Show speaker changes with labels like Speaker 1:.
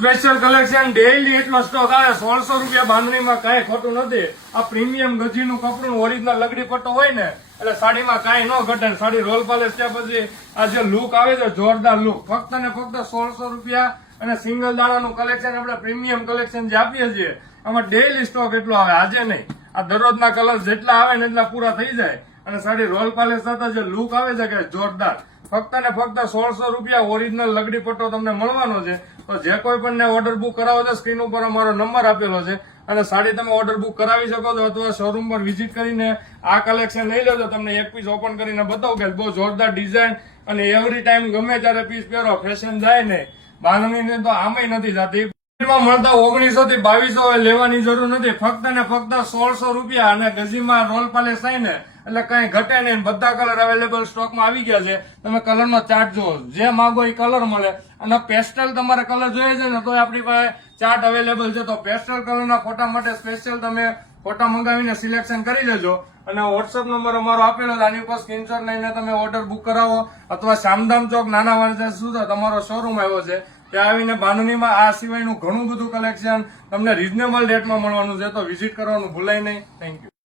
Speaker 1: Special collection daily એટલો stock આવે, સોળસો રૂપિયા બાંધણીમાં કાંઈ ખોટું નથી. આ પ્રીમિયમ ગજીનું કપડું ઓરિજિનલ લગડી પટ્ટો હોય ને, એટલે સાડીમાં કાંઈ ન ઘટે સાડી રોલ પાલેસ ત્યાં પછી આ જે લુક આવે છે, જોરદાર લુક ફક્ત ને ફક્ત સોળસો રૂપિયા અને સિંગલ દાણાનું કલેક્શન આપણે પ્રીમિયમ કલેક્શન જે આપીએ છીએ, આમાં ડેઈલી સ્ટોક એટલો આવે. આજે નહીં. આ દરરોજના કલર જેટલા આવે ને એટલા પૂરા થઈ જાય. અને સાડી રોલ પાલેસ સાથે જે લુક આવે છે કે જોરદાર. ફક્ત ને ફક્ત સોળસો રૂપિયા ઓરિજિનલ લગડી પટ્ટો તમને મળવાનો છે. તો જે કોઈ પણ ઓર્ડર બુક કરાવો છો સ્ક્રીન ઉપર અમારો નંબર આપેલો છે. અને સાડી તમે ઓર્ડર બુક કરાવી શકો છો અથવા શોરૂમ પર વિઝિટ કરીને આ કલેક્શન લઈ લેજો. તમને એક પીસ ઓપન કરીને બતાવું કે બહુ જોરદાર ડિઝાઇન અને એવરી ટાઈમ ગમે ત્યારે પીસ પહેરો ફેશન જાય ને બાંધણીને તો આમય નથી જતી. માં મળતા ઓગણીસો થી બાવીસો લેવાની જરૂર નથી. ફક્ત ને ફક્ત સોળસો રૂપિયા અને ગજીમાં રોલ પાલેસ થઈને એટલે કઈ ઘટે નહીં બધા કલર અવેલેબલ સ્ટોકમાં આવી ગયા છે. તમે કલરનો ચાર્ટ જુઓ. જે માંગો એ કલર મળે. અને પેસ્ટલ તમારે કલર જોઈએ છે ને તો આપણી પાસે ચાર્ટ અવેલેબલ છે. તો પેસ્ટલ કલરના ફોટા માટે સ્પેશિયલ તમે ફોટા મંગાવીને સિલેક્શન કરી લેજો. અને વોટ્સઅપ નંબર અમારો આપેલો છે. આની ઉપર સ્ક્રીનશોટ લઈને તમે ઓર્ડર બુક કરાવો. અથવા શામધામ ચોક નાના વાળા સુધી તમારો શોરૂમ આવ્યો છે. ત્યાં આવીને બાનુનીમાં આ સિવાયનું ઘણું બધું કલેક્શન તમને રિઝનેબલ રેટમાં મળવાનું છે. તો વિઝિટ કરવાનું ભૂલાય નહીં. Thank you